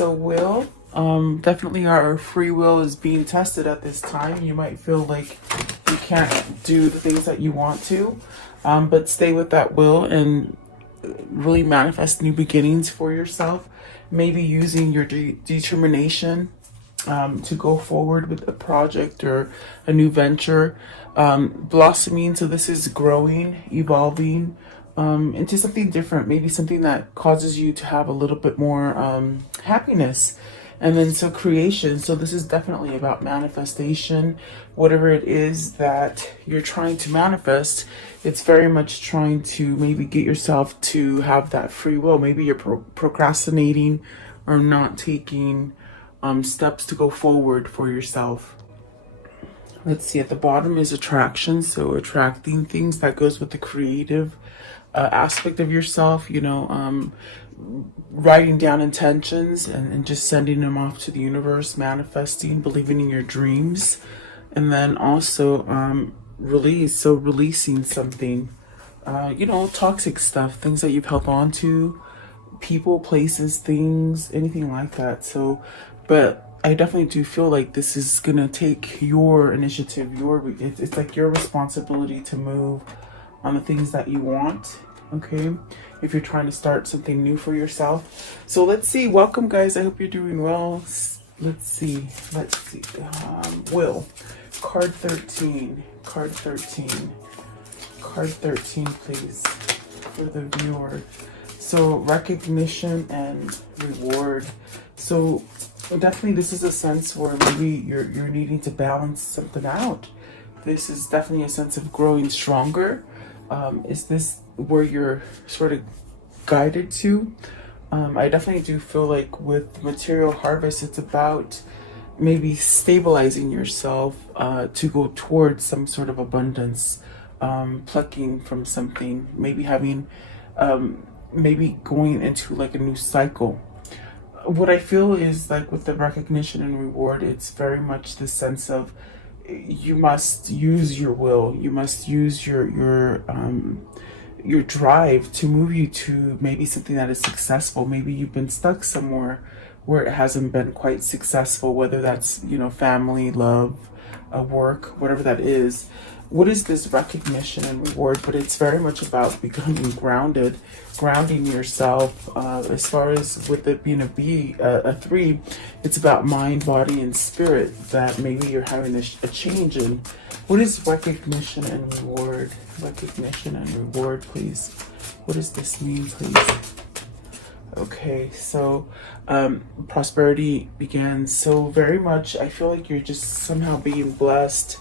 so will, definitely our free will is being tested at this time. You might feel like you can't do the things that you want to, but stay with that will and really manifest new beginnings for yourself. Maybe using your determination to go forward with a project or a new venture, blossoming. So this is growing, evolving into something different, maybe something that causes you to have a little bit more happiness. And then so creation. So this is definitely about manifestation. Whatever it is that you're trying to manifest, it's very much trying to maybe get yourself to have that free will. Maybe you're procrastinating or not taking steps to go forward for yourself. Let's see, at the bottom is attraction. So attracting things, that goes with the creative aspect of yourself, writing down intentions and just sending them off to the universe, manifesting, believing in your dreams. And then also release, so releasing something, toxic stuff, things that you've held on to, people, places, things, anything like that. So, but I definitely do feel like this is gonna take your initiative, it's like your responsibility to move on the things that you want, okay? If you're trying to start something new for yourself. So let's see, welcome guys, I hope you're doing well. Let's see, will, card 13, please, for the viewer. So recognition and reward. So definitely this is a sense where maybe you're needing to balance something out. This is definitely a sense of growing stronger. Is this where you're sort of guided to? I definitely do feel like with material harvest, it's about maybe stabilizing yourself to go towards some sort of abundance, plucking from something, maybe having, maybe going into like a new cycle. What I feel is like with the recognition and reward, it's very much the sense of you must use your will, you must use your drive to move you to maybe something that is successful. Maybe you've been stuck somewhere where it hasn't been quite successful, whether that's, family, love, work, whatever that is. What is this recognition and reward? But it's very much about becoming grounding yourself. As far as with it being a 3, it's about mind, body, and spirit, that maybe you're having a change in. What is recognition and reward? Recognition and reward, please. What does this mean, please? Okay, so prosperity begins. So very much, I feel like you're just somehow being blessed,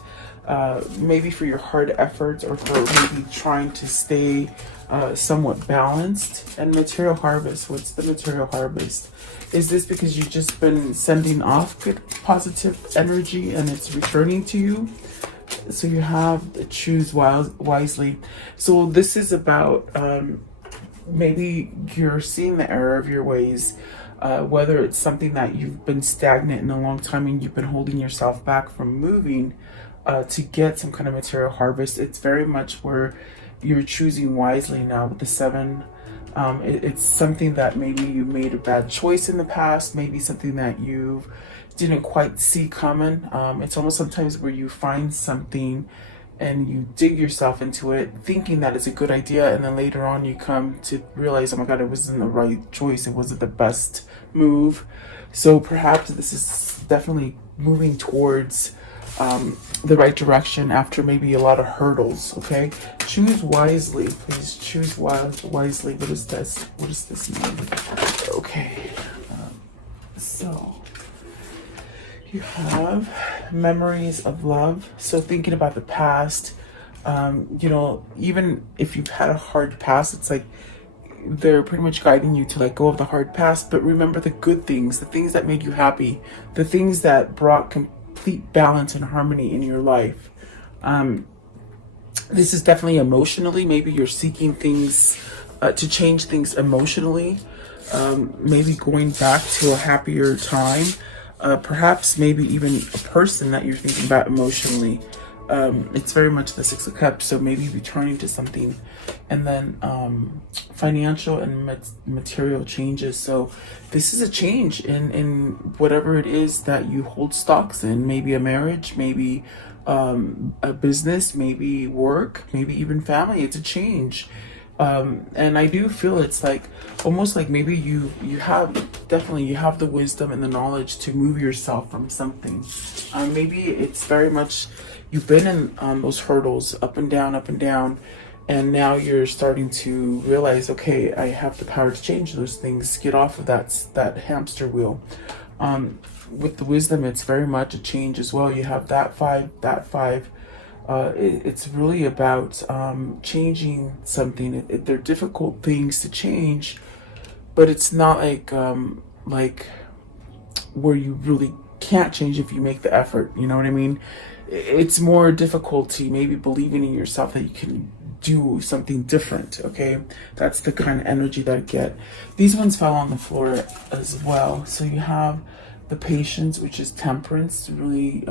maybe for your hard efforts or for maybe trying to stay somewhat balanced. And material harvest, what's the material harvest? Is this because you've just been sending off good positive energy and it's returning to you? So you have to choose wisely. So this is about maybe you're seeing the error of your ways, whether it's something that you've been stagnant in a long time and you've been holding yourself back from moving to get some kind of material harvest. It's very much where you're choosing wisely now with the 7. It's something that maybe you made a bad choice in the past, maybe something that you didn't quite see coming. It's almost sometimes where you find something and you dig yourself into it thinking that it's a good idea, and then later on you come to realize, oh my god, it wasn't the right choice, it wasn't the best move. So perhaps this is definitely moving towards the right direction after maybe a lot of hurdles. Okay, choose wisely, please. Choose wisely. What is this? What does this mean? Okay, so you have memories of love. So thinking about the past, even if you've had a hard past, it's like they're pretty much guiding you to let go of the hard past, but remember the good things, the things that made you happy, the things that brought complete balance and harmony in your life. This is definitely emotionally, maybe you're seeking things to change things emotionally, maybe going back to a happier time, perhaps maybe even a person that you're thinking about emotionally. it's very much the Six of Cups, so maybe returning to something. And then financial and material changes. So this is a change in whatever it is that you hold stocks in. Maybe a marriage, maybe a business, maybe work, maybe even family. It's a change. And I do feel it's like almost like maybe you have definitely you have the wisdom and the knowledge to move yourself from something. Maybe it's very much you've been in those hurdles up and down, and now you're starting to realize, okay, I have the power to change those things, get off of that hamster wheel. With the wisdom, it's very much a change as well. You have that five. It's really about changing something. They're difficult things to change, but it's not like where you really can't change if you make the effort. You know what I mean? It's more difficulty, maybe believing in yourself that you can do something different. Okay, that's the kind of energy that I get. These ones fell on the floor as well. So you have the patience, which is temperance, really,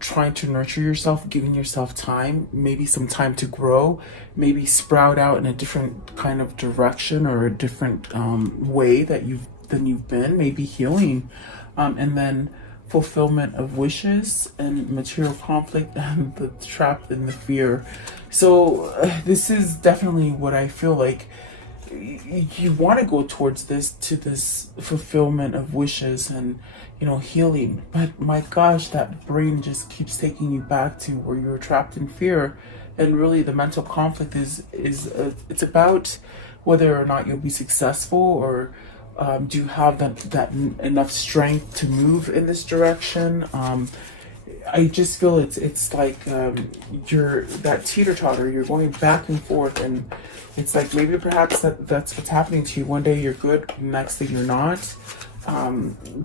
trying to nurture yourself, giving yourself time, maybe some time to grow, maybe sprout out in a different kind of direction or a different way than you've been, maybe healing, and then fulfillment of wishes and material conflict and the trap and the fear. So this is definitely what I feel like. You want to go towards this fulfillment of wishes and healing, but my gosh, that brain just keeps taking you back to where you're trapped in fear. And really the mental conflict is it's about whether or not you'll be successful, or do you have that enough strength to move in this direction. I just feel it's like you're that teeter-totter, you're going back and forth, and it's like maybe perhaps that's what's happening to you. One day you're good, next day you're not,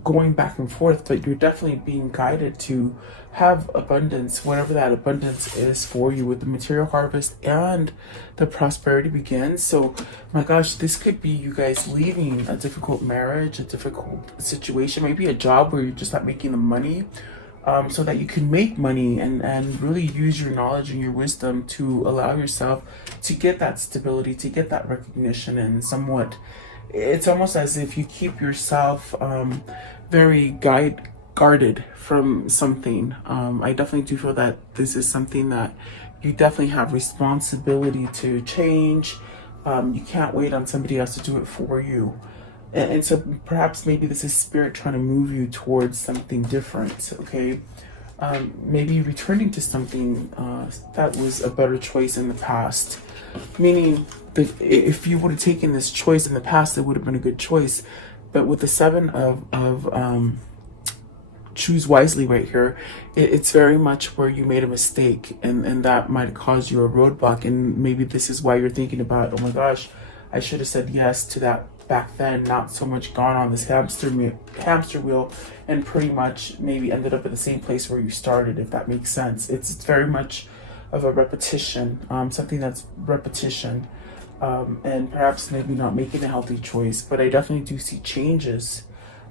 going back and forth, but you're definitely being guided to have abundance, whatever that abundance is for you, with the material harvest and the prosperity begins. So my gosh, this could be you guys leaving a difficult marriage, a difficult situation, maybe a job where you're just not making the money, so that you can make money and really use your knowledge and your wisdom to allow yourself to get that stability, to get that recognition. And somewhat, it's almost as if you keep yourself very guarded from something. I definitely do feel that this is something that you definitely have responsibility to change. You can't wait on somebody else to do it for you. And so perhaps maybe this is spirit trying to move you towards something different, okay? Maybe returning to something that was a better choice in the past. Meaning that if you would have taken this choice in the past, it would have been a good choice. But with the seven of choose wisely right here, it's very much where you made a mistake, and that might cause you a roadblock. And maybe this is why you're thinking about, oh my gosh, I should have said yes to that back then, not so much gone on this hamster wheel and pretty much maybe ended up at the same place where you started, if that makes sense. It's very much of a repetition, something that's repetition, and perhaps maybe not making a healthy choice. But I definitely do see changes,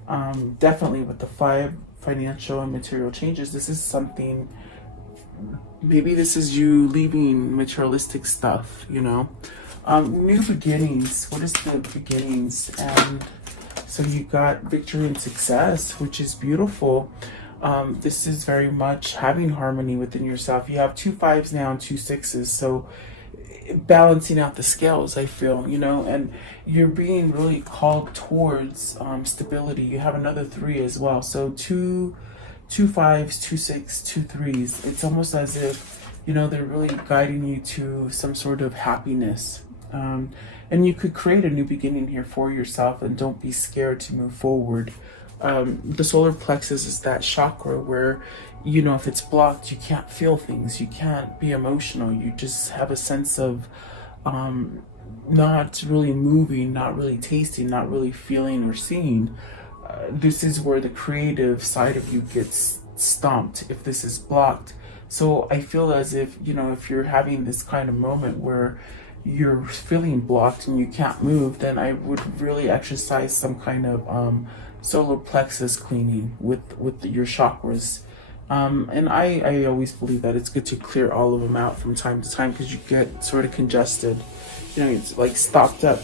definitely with the 5 financial and material changes. This is something, maybe this is you leaving materialistic stuff, new beginnings. What is the beginnings? And so you got victory and success, which is beautiful. This is very much having harmony within yourself. You have 2 5s now and 2 6s, so balancing out the scales, I feel, and you're being really called towards stability. You have another 3 as well, so 2 5s, 2 6, 2 3s. It's almost as if they're really guiding you to some sort of happiness. And you could create a new beginning here for yourself, and don't be scared to move forward. The solar plexus is that chakra where, if it's blocked, you can't feel things, you can't be emotional, you just have a sense of not really moving, not really tasting, not really feeling or seeing. This is where the creative side of you gets stomped if this is blocked. So I feel as if, if you're having this kind of moment where you're feeling blocked and you can't move, then I would really exercise some kind of solar plexus cleaning with your chakras, And I always believe that it's good to clear all of them out from time to time, because you get sort of congested, you know, it's like stocked up.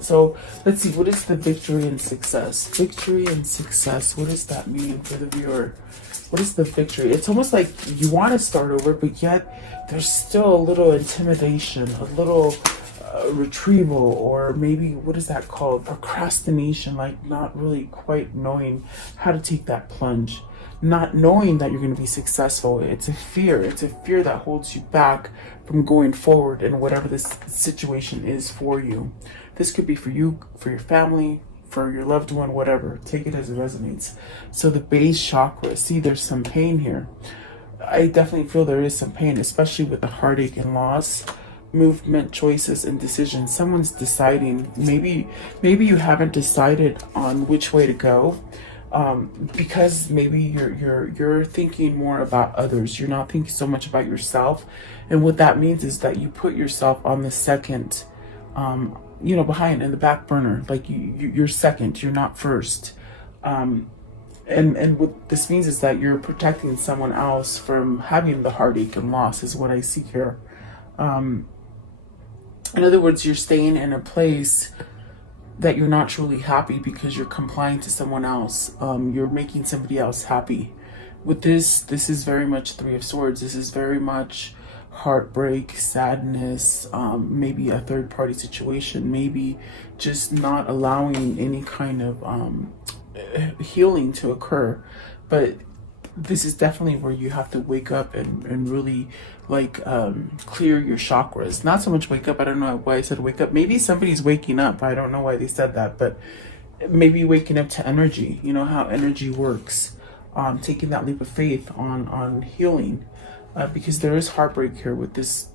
So let's see, what is the victory and success? Victory and success, what does that mean for the viewer? What is the victory? It's almost like you want to start over, but yet there's still a little intimidation, a little retrieval, or maybe, what is that called? Procrastination, like not really quite knowing how to take that plunge, not knowing that you're going to be successful. It's a fear. It's a fear that holds you back from going forward in whatever this situation is for you. This could be for you, for your family, for your loved one, whatever. Take it as it resonates. So the base chakra, see, there's some pain here. I definitely feel there is some pain, especially with the heartache and loss, movement, choices, and decisions. Someone's deciding. Maybe you haven't decided on which way to go, because maybe you're thinking more about others. You're not thinking so much about yourself, and what that means is that you put yourself on the second, behind, in the back burner. Like you're second. You're not first. And what this means is that you're protecting someone else from having the heartache and loss, is what I see here. In other words, you're staying in a place that you're not truly happy because you're complying to someone else. You're making somebody else happy. With this is very much Three of Swords. This is very much heartbreak, sadness, maybe a third party situation, maybe just not allowing any kind of healing to occur. But this is definitely where you have to wake up and really clear your chakras. Not so much wake up, I don't know why I said wake up. Maybe somebody's waking up, I don't know why they said that, but maybe waking up to energy. You know how energy works. Taking that leap of faith on healing, because there is heartbreak here with this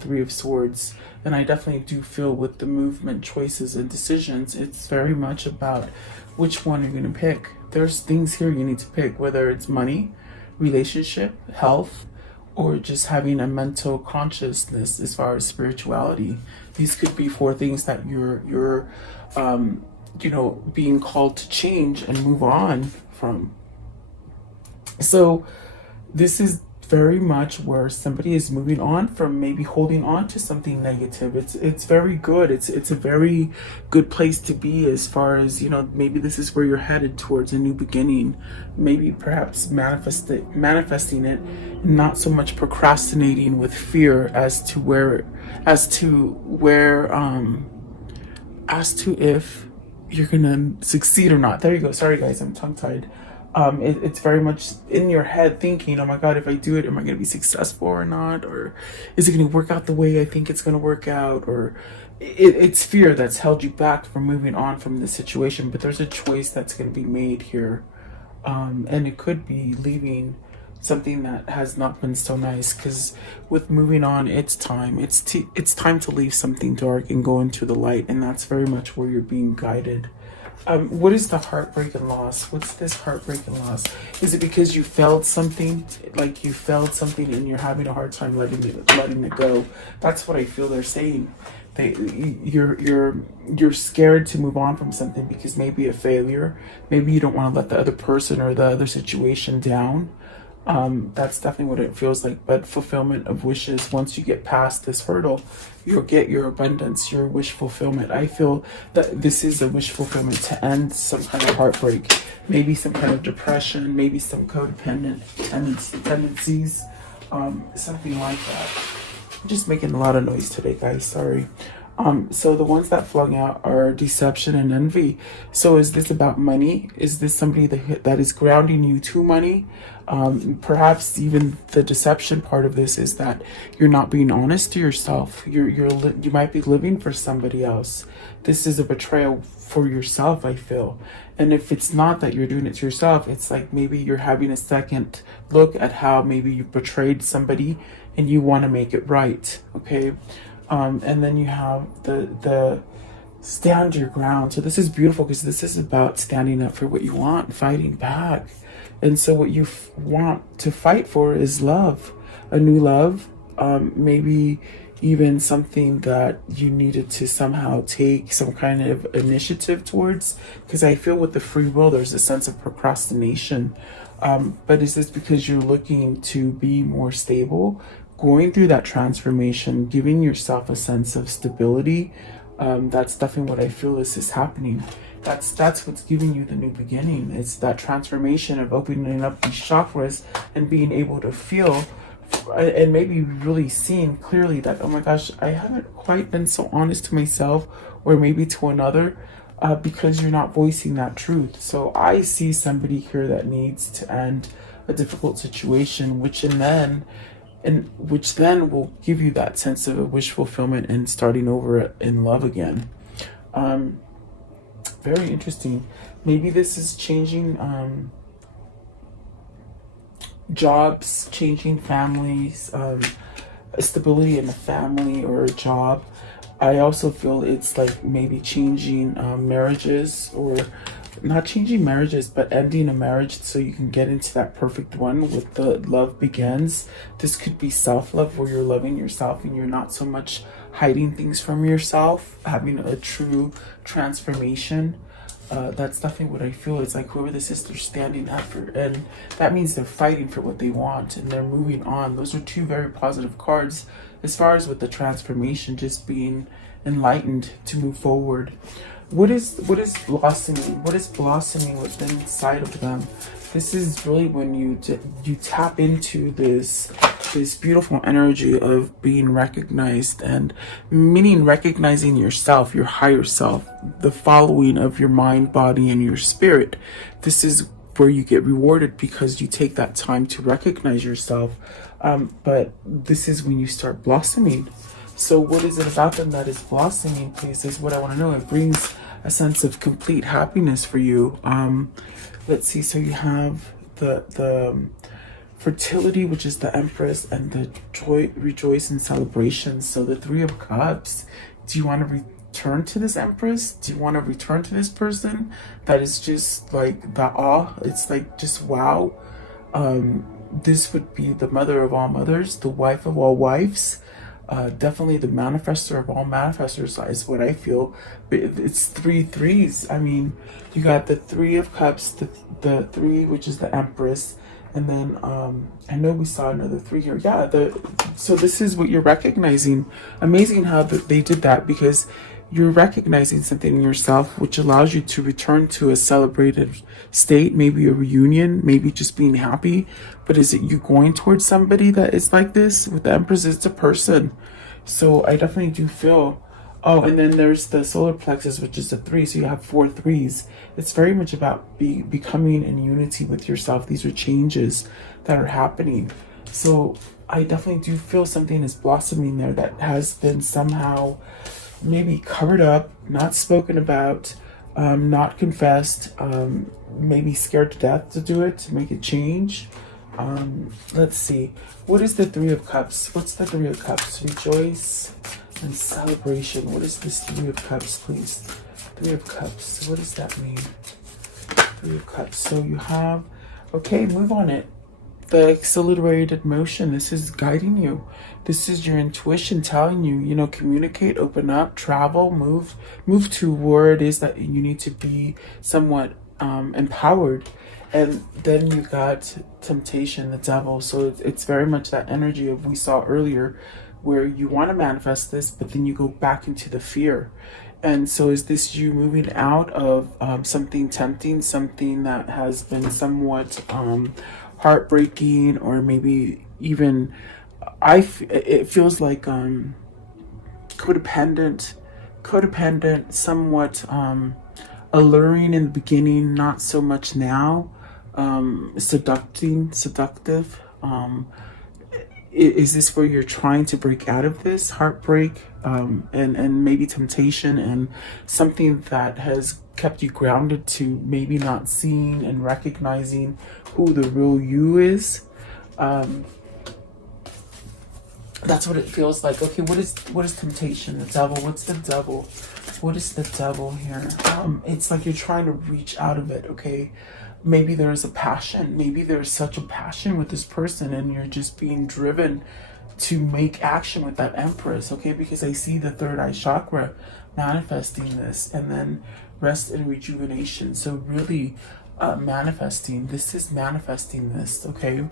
Three of Swords. And I definitely do feel with the movement, choices, and decisions, it's very much about which one you're going to pick. There's things here you need to pick, whether it's money, relationship, health, or just having a mental consciousness as far as spirituality. These could be 4 things that you're being called to change and move on from. So this is very much where somebody is moving on from maybe holding on to something negative. It's very good. It's a very good place to be, as far as, maybe this is where you're headed towards a new beginning. Maybe perhaps manifesting it, not so much procrastinating with fear as to if you're gonna succeed or not. There you go. Sorry guys, I'm tongue-tied. It's very much in your head thinking, oh my God, if I do it, am I going to be successful or not? Or is it going to work out the way I think it's going to work out? Or it's fear that's held you back from moving on from the situation. But there's a choice that's going to be made here. And it could be leaving something that has not been so nice, because with moving on, it's time. It's time to leave something dark and go into the light. And that's very much where you're being guided. What is the heartbreak and loss? What's this heartbreak and loss? Is it because you failed something? Like you failed something and you're having a hard time letting it go? That's what I feel they're saying. You're scared to move on from something because maybe a failure. Maybe you don't want to let the other person or the other situation down. That's definitely what it feels like. But fulfillment of wishes, once you get past this hurdle, you'll get your abundance, your wish fulfillment. I feel that this is a wish fulfillment to end some kind of heartbreak, maybe some kind of depression, maybe some codependent tendencies, something like that. I'm just making a lot of noise today, guys, sorry. So the ones that flung out are deception and envy. So is this about money? Is this somebody that is grounding you to money? Perhaps even the deception part of this is that you're not being honest to yourself. You might be living for somebody else. This is a betrayal for yourself, I feel. And if it's not that you're doing it to yourself, it's like maybe you're having a second look at how maybe you betrayed somebody and you want to make it right, okay? And then you have the stand your ground. So this is beautiful because this is about standing up for what you want, fighting back. And so what you want to fight for is love, a new love, maybe even something that you needed to somehow take some kind of initiative towards. Because I feel with the free will, there's a sense of procrastination. But is this because you're looking to be more stable, going through that transformation, giving yourself a sense of stability? That's definitely what I feel is happening. That's what's giving you the new beginning. It's that transformation of opening up these chakras and being able to feel and maybe really seeing clearly that, oh my gosh, I haven't quite been so honest to myself or maybe to another, because you're not voicing that truth. So I see somebody here that needs to end a difficult situation, which then will give you that sense of a wish fulfillment and starting over in love again. Very interesting. Maybe this is changing jobs, changing families, stability in a family or a job. I also feel it's like maybe changing marriages, or not changing marriages, but ending a marriage so you can get into that perfect one with the love begins. This could be self-love, where you're loving yourself and you're not so much hiding things from yourself, having a true transformation. That's definitely what I feel. It's like whoever this is, they're standing up for, and that means they're fighting for what they want and they're moving on. Those are two very positive cards as far as with the transformation, just being enlightened to move forward. What is blossoming? What is blossoming within inside of them? This is really when you tap into this beautiful energy of being recognized, and meaning recognizing yourself, your higher self, the following of your mind, body, and your spirit. This is where you get rewarded because you take that time to recognize yourself. But this is when you start blossoming. So what is it about them that is blossoming, please, is what I want to know. It brings a sense of complete happiness for you. Let's see. So you have the fertility, which is the Empress, and the joy, rejoice, and celebration. So the Three of Cups. Do you want to return to this Empress? Do you want to return to this person that is just like the awe? It's like just wow. This would be the mother of all mothers, the wife of all wives. Definitely the manifester of all manifestors is what I feel. But it's three threes. I mean, you got the Three of Cups, the three, which is the Empress, and then I know we saw another three here. Yeah, so this is what you're recognizing. Amazing how they did that, because you're recognizing something in yourself which allows you to return to a celebrated state, maybe a reunion, maybe just being happy. But is it you going towards somebody that is like this? With the Empress, it's a person. So I definitely do feel. Oh, and then there's the solar plexus, which is a three. So you have four threes. It's very much about becoming in unity with yourself. These are changes that are happening. So I definitely do feel something is blossoming there that has been somehow maybe covered up, not spoken about, not confessed, maybe scared to death to do it, to make it change. Let's see. What is the Three of Cups? What's the Three of Cups? Rejoice and celebration. What is this Three of Cups, please? Three of Cups. What does that mean? Three of Cups. So you have, okay, move on it. The accelerated motion. This is guiding you. This is your intuition telling you, communicate, open up, travel, move to where it is that you need to be somewhat empowered. And then you got temptation, the devil. So it's very much that energy of we saw earlier, where you want to manifest this, but then you go back into the fear. And so is this you moving out of something tempting, something that has been somewhat heartbreaking, or maybe even it feels like codependent, somewhat alluring in the beginning, not so much now. Seductive. Is this where you're trying to break out of this heartbreak, and maybe temptation, and something that has kept you grounded to maybe not seeing and recognizing who the real you is? That's what it feels like. Okay, what is temptation? The devil. What's the devil? What is the devil here? It's like you're trying to reach out of it. Okay, maybe there's a passion. Maybe there's such a passion with this person, and you're just being driven to make action with that Empress. Okay, because I see the third eye chakra manifesting this, and then rest and rejuvenation. So really, manifesting. This is manifesting this, okay?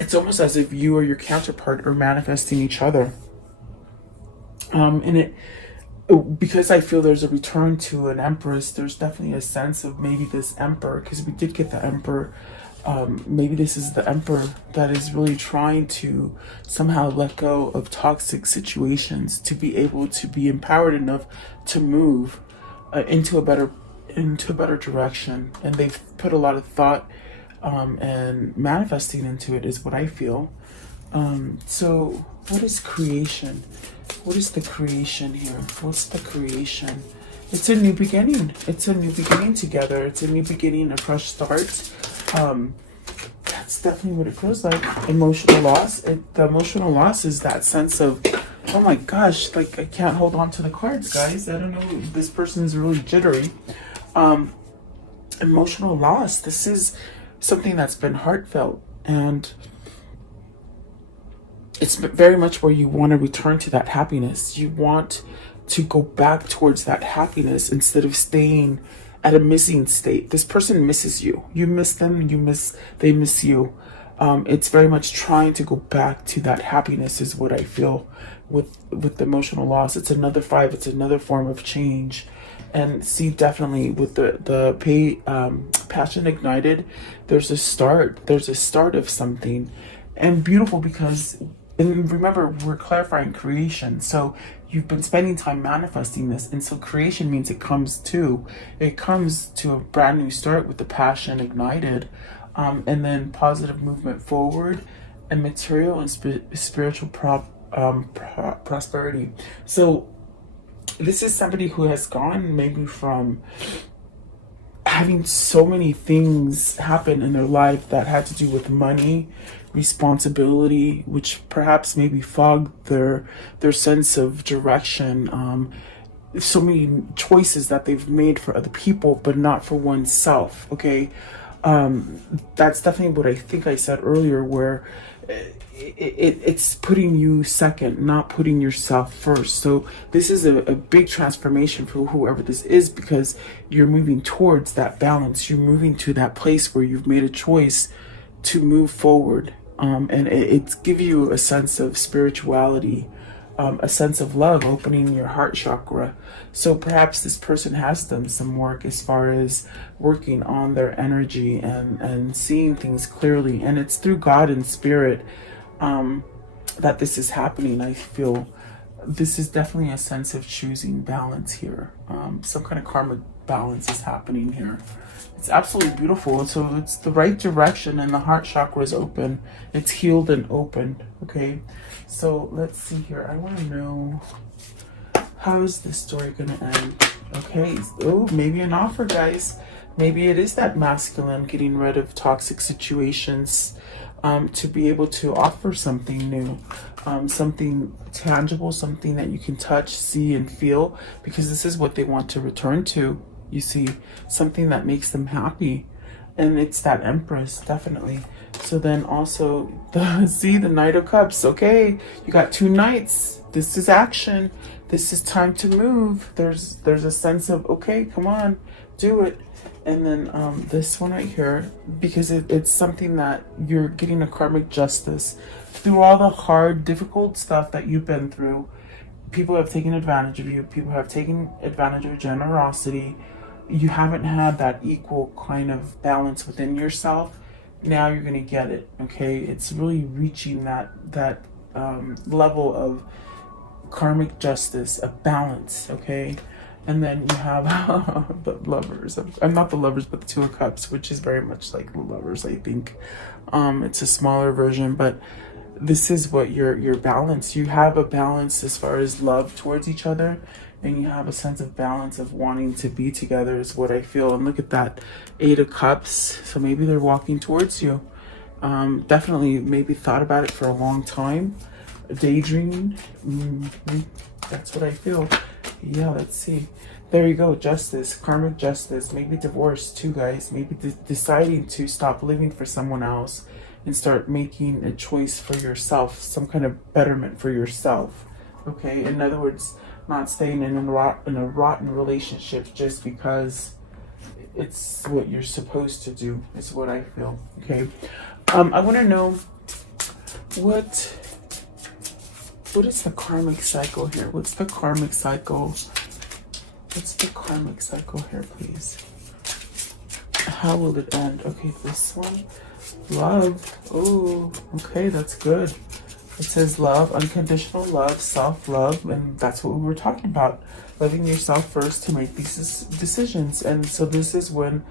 It's almost as if you or your counterpart are manifesting each other. And it, because I feel there's a return to an empress, there's definitely a sense of maybe this emperor, because we did get the emperor. Maybe this is the emperor that is really trying to somehow let go of toxic situations to be able to be empowered enough to move into a better direction. And they've put a lot of thought and manifesting into it, is what I feel. So what is creation? What is the creation here? What's the creation? It's a new beginning. It's a new beginning together. It's a new beginning, a fresh start. That's definitely what it feels like. Emotional loss. The emotional loss is that sense of, oh my gosh, like I can't hold on to the cards, guys. I don't know. This person's really jittery. Emotional loss. This is something that's been heartfelt, and it's very much where you want to return to that happiness. You want to go back towards that happiness instead of staying at a missing state. This person misses you. You miss them, they miss you. It's very much trying to go back to that happiness is what I feel with the emotional loss. It's another 5, it's another form of change. And see, definitely with the passion ignited, there's a start of something. And beautiful, because, and remember, we're clarifying creation. So you've been spending time manifesting this. And so creation means it comes to a brand new start with the passion ignited. And then positive movement forward, and material and spiritual prosperity. So this is somebody who has gone maybe from having so many things happen in their life that had to do with money, responsibility, which perhaps maybe fogged their sense of direction. So many choices that they've made for other people, but not for oneself. Okay, that's definitely what I think I said earlier, where it's putting you second, not putting yourself first. So this is a big transformation for whoever this is, because you're moving towards that balance. You're moving to that place where you've made a choice to move forward. And it's give you a sense of spirituality, a sense of love, opening your heart chakra. So perhaps this person has done some work as far as working on their energy and seeing things clearly. And it's through God and spirit that this is happening. I feel this is definitely a sense of choosing balance here. Some kind of karmic balance is happening here. It's absolutely beautiful. So it's the right direction, and the heart chakra is open. It's healed and opened. Okay, so let's see here. I want to know, how is this story going to end? Okay, oh, maybe an offer, guys. Maybe it is that masculine getting rid of toxic situations to be able to offer something new, something tangible, something that you can touch, see, and feel, because this is what they want to return to. You see, something that makes them happy. And it's that Empress, definitely. So then also, the Knight of Cups. Okay, you got 2 knights. This is action. This is time to move. There's a sense of, okay, come on, do it. And then this one right here, because it's something that you're getting a karmic justice through all the hard, difficult stuff that you've been through. People have taken advantage of you. People have taken advantage of generosity. You haven't had that equal kind of balance within yourself. Now you're going to get it. Okay, it's really reaching that level of karmic justice, a balance. Okay. And then you have the Lovers. I'm not the Lovers, but the 2 of Cups, which is very much like the Lovers, I think. It's a smaller version, but this is what your balance. You have a balance as far as love towards each other, and you have a sense of balance of wanting to be together is what I feel. And look at that 8 of Cups. So maybe they're walking towards you. Definitely maybe thought about it for a long time. Daydreaming. That's what I feel. Yeah, let's see. There you go. Justice, karmic justice, maybe divorce too, guys. Maybe deciding to stop living for someone else and start making a choice for yourself, some kind of betterment for yourself. Okay, in other words, not staying in a rotten relationship just because it's what you're supposed to do, is what I feel. Okay. I want to know what is the karmic cycle here? What's the karmic cycle? What's the karmic cycle here, please? How will it end? Okay, this one. Love. Oh, okay, that's good. It says love, unconditional love, self-love, and that's what we were talking about. Loving yourself first to make these decisions. And so this is when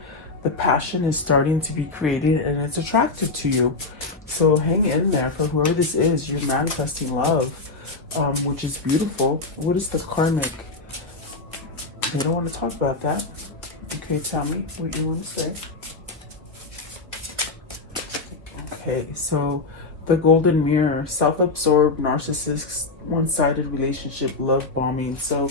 the passion is starting to be created and it's attractive to you. So hang in there for whoever this is. You're manifesting love, which is beautiful. What is the karmic? They don't want to talk about that. Okay, tell me what you want to say. Okay, so the golden mirror, self-absorbed, narcissist, one-sided relationship, love bombing. So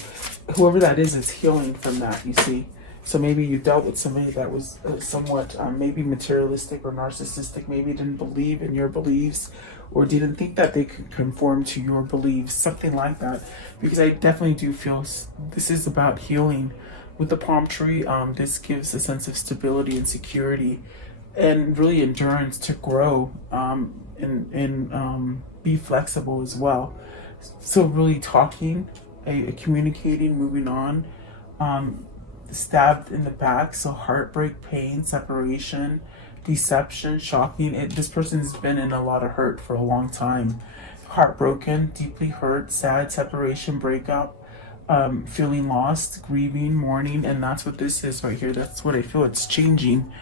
whoever that is healing from that, you see. So maybe you dealt with somebody that was somewhat maybe materialistic or narcissistic, maybe didn't believe in your beliefs or didn't think that they could conform to your beliefs, something like that. Because I definitely do feel this is about healing. With the palm tree, this gives a sense of stability and security and really endurance to grow and be flexible as well. So really talking, communicating, moving on, stabbed in the back, so heartbreak, pain, separation, deception, shocking. This person's been in a lot of hurt for a long time. Heartbroken, deeply hurt, sad, separation, breakup, feeling lost, grieving, mourning, and that's what this is right here. That's what I feel. It's changing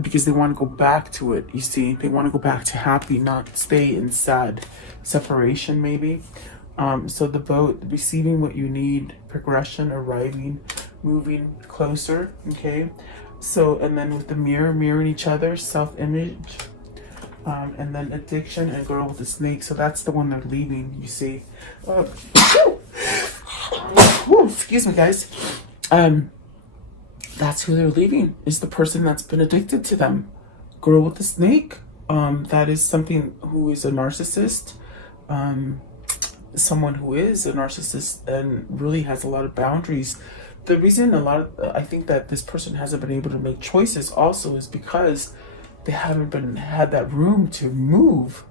because they want to go back to it. You see, they want to go back to happy, not stay in sad. Separation, maybe. So the boat, receiving what you need, progression, arriving, moving closer. Okay. So, and then with the mirror, mirroring each other, self-image, and then addiction and girl with the snake. So that's the one they're leaving, you see. Excuse me, guys. That's who they're leaving, is the person that's been addicted to them. Girl with the snake. That is something who is a narcissist. Someone who is a narcissist and really has a lot of boundaries. The reason I think that this person hasn't been able to make choices also is because they haven't had that room to move.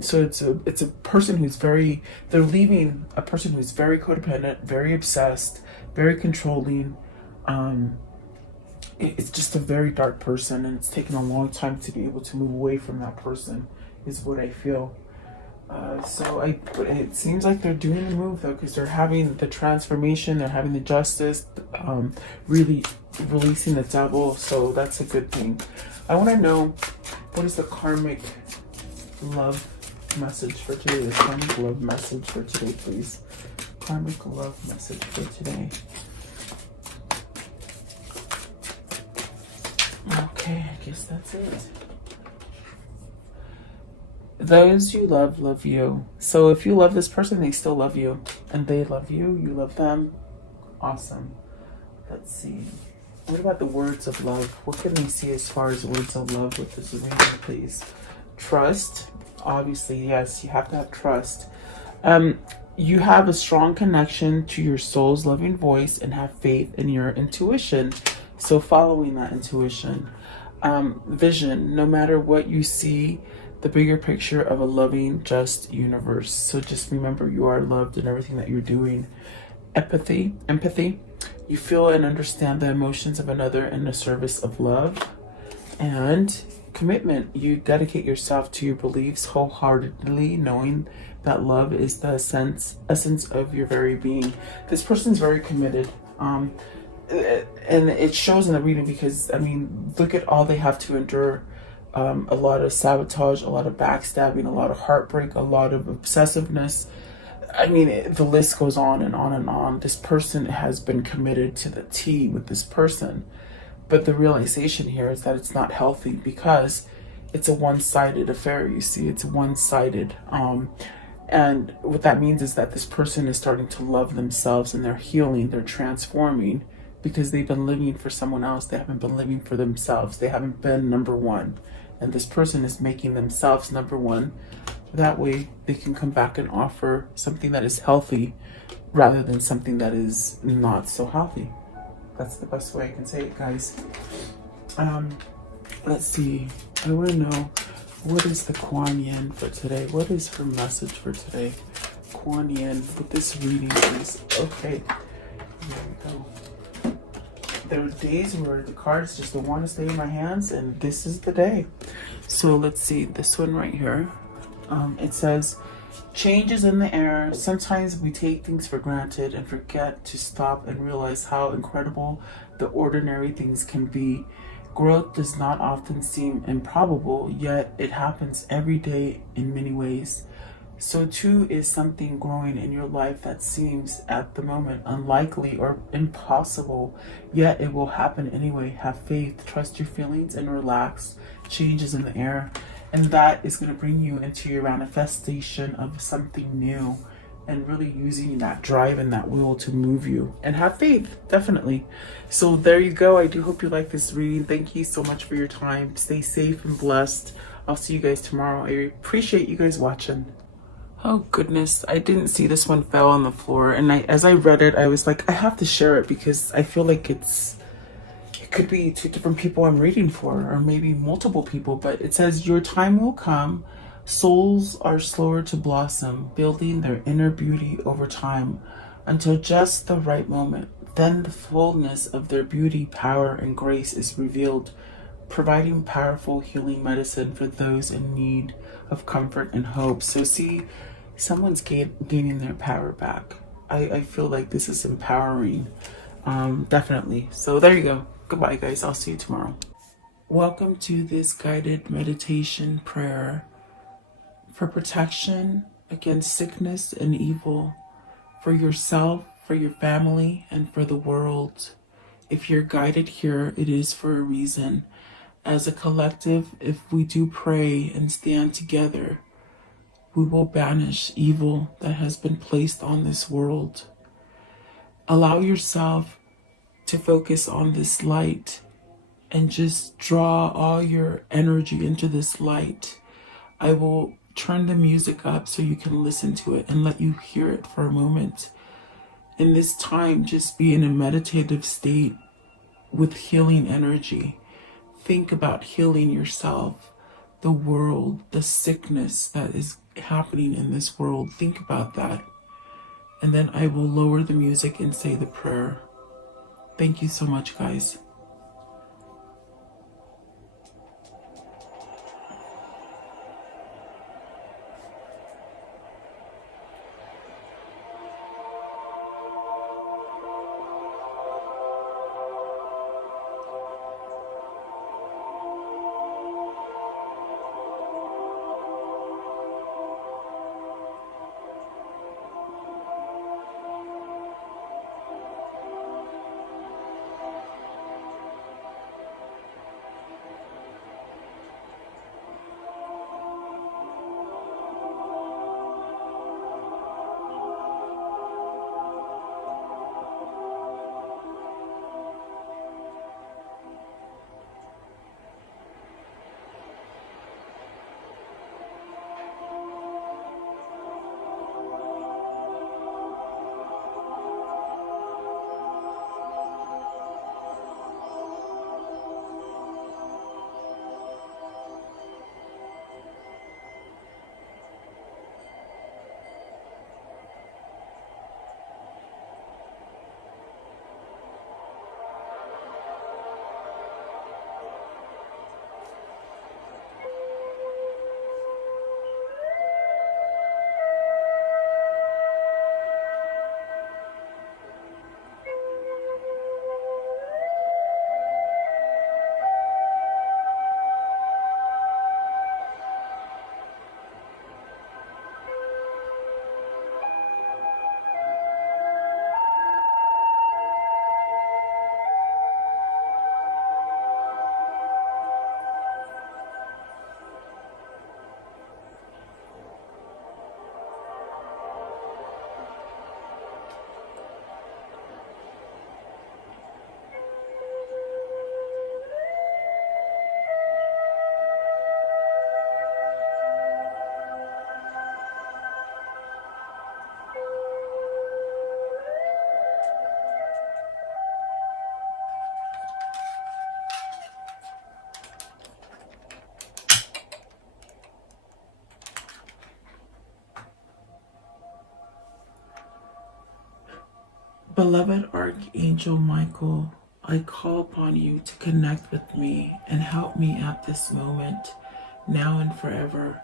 So it's a person who's they're leaving a person who's very codependent, very obsessed, very controlling. It's just a very dark person, and it's taken a long time to be able to move away from that person, is what I feel. But it seems like they're doing the move though, because they're having the transformation, they're having the justice, really releasing the devil. So that's a good thing. I want to know, what is the karmic love message for today? The karmic love message for today, please. Karmic love message for today. Okay, I guess that's it. Those you love you. So if you love this person, they still love you. And they love you, you love them. Awesome. Let's see. What about the words of love? What can they see as far as words of love with this reading, please? Trust. Obviously, yes, you have to have trust. You have a strong connection to your soul's loving voice and have faith in your intuition. So following that intuition. Vision. No matter what you see, the bigger picture of a loving, just universe. So just remember you are loved in everything that you're doing. Empathy. You feel and understand the emotions of another in the service of love. And commitment. You dedicate yourself to your beliefs wholeheartedly, knowing that love is the essence of your very being. This person's very committed. And it shows in the reading because, I mean, look at all they have to endure. A lot of sabotage, a lot of backstabbing, a lot of heartbreak, a lot of obsessiveness. I mean, the list goes on and on and on. This person has been committed to the T with this person. But the realization here is that it's not healthy because it's a one-sided affair, you see. It's one-sided. And what that means is that this person is starting to love themselves and they're healing, they're transforming because they've been living for someone else. They haven't been living for themselves. They haven't been number one. And this person is making themselves number one. That way they can come back and offer something that is healthy rather than something that is not so healthy. That's the best way I can say it, guys. Let's see. I want to know, what is the Kuan Yin for today? What is her message for today? Kuan Yin with this reading, please. Okay. Here we go. There are days where the cards just don't want to stay in my hands, and this is the day. So let's see. This one right here. It says, changes in the air. Sometimes we take things for granted and forget to stop and realize how incredible the ordinary things can be. Growth does not often seem improbable, yet it happens every day in many ways. So too is something growing in your life that seems at the moment unlikely or impossible, yet it will happen anyway. Have faith, trust your feelings, and relax. Changes in the air. And that is going to bring you into your manifestation of something new, and really using that drive and that will to move you. And have faith, definitely. So there you go. I do hope you like this reading. Thank you so much for your time. Stay safe and blessed. I'll see you guys tomorrow. I appreciate you guys watching. Oh goodness, I didn't see this one fell on the floor. And as I read it, I was like, I have to share it because I feel like it could be two different people I'm reading for, or maybe multiple people. But it says, your time will come. Souls are slower to blossom, building their inner beauty over time until just the right moment. Then the fullness of their beauty, power, and grace is revealed, providing powerful healing medicine for those in need of comfort and hope. So see, someone's gaining their power back. I feel like this is empowering, definitely. So there you go. Goodbye, guys. I'll see you tomorrow. Welcome to this guided meditation prayer for protection against sickness and evil, for yourself, for your family, and for the world. If you're guided here, it is for a reason. As a collective, if we do pray and stand together, we will banish evil that has been placed on this world. Allow yourself to focus on this light and just draw all your energy into this light. I will turn the music up so you can listen to it and let you hear it for a moment. In this time, just be in a meditative state with healing energy. Think about healing yourself, the world, the sickness that is happening in this world. Think about that. And then I will lower the music and say the prayer. Thank you so much, guys. Beloved Archangel Michael, I call upon you to connect with me and help me at this moment, now and forever.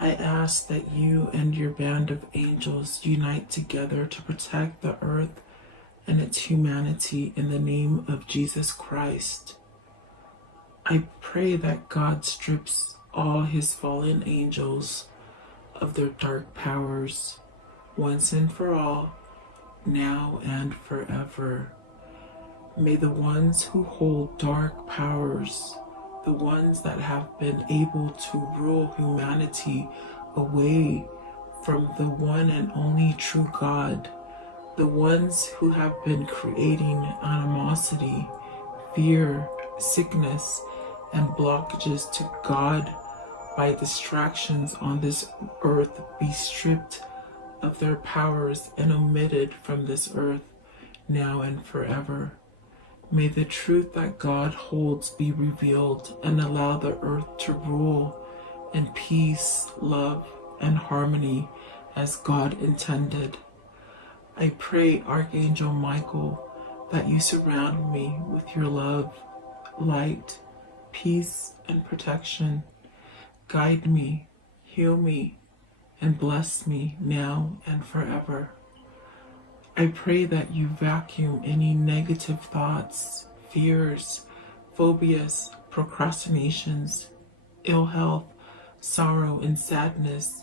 I ask that you and your band of angels unite together to protect the earth and its humanity in the name of Jesus Christ. I pray that God strips all his fallen angels of their dark powers once and for all, now and forever. May the ones who hold dark powers, the ones that have been able to rule humanity away from the one and only true God, the ones who have been creating animosity, fear, sickness, and blockages to God by distractions on this earth be stripped of their powers and omitted from this earth now and forever. May the truth that God holds be revealed and allow the earth to rule in peace, love, and harmony as God intended. I pray, Archangel Michael, that you surround me with your love, light, peace, and protection. Guide me, heal me, and bless me now and forever. I pray that you vacuum any negative thoughts, fears, phobias, procrastinations, ill health, sorrow and sadness,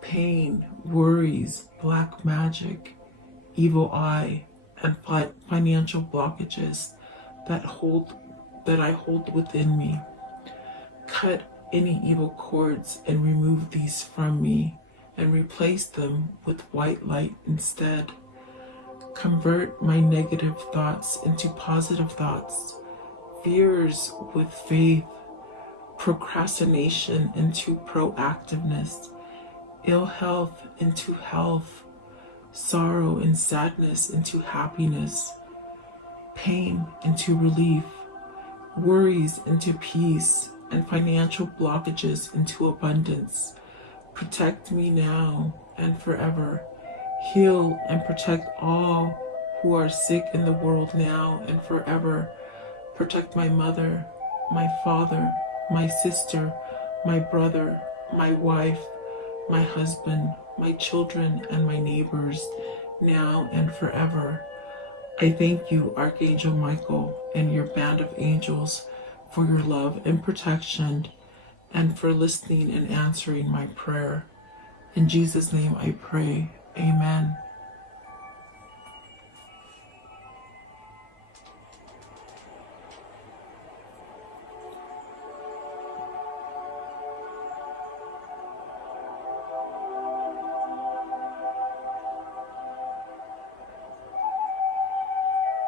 pain, worries, black magic, evil eye, and financial blockages that I hold within me. Cut any evil cords and remove these from me and replace them with white light instead. Convert my negative thoughts into positive thoughts, fears with faith, procrastination into proactiveness, ill health into health, sorrow and sadness into happiness, pain into relief, worries into peace, and financial blockages into abundance. Protect me now and forever. Heal and protect all who are sick in the world now and forever. Protect my mother, my father, my sister, my brother, my wife, my husband, my children, and my neighbors now and forever. I thank you, Archangel Michael, and your band of angels for your love and protection and for listening and answering my prayer. In Jesus' name I pray. Amen.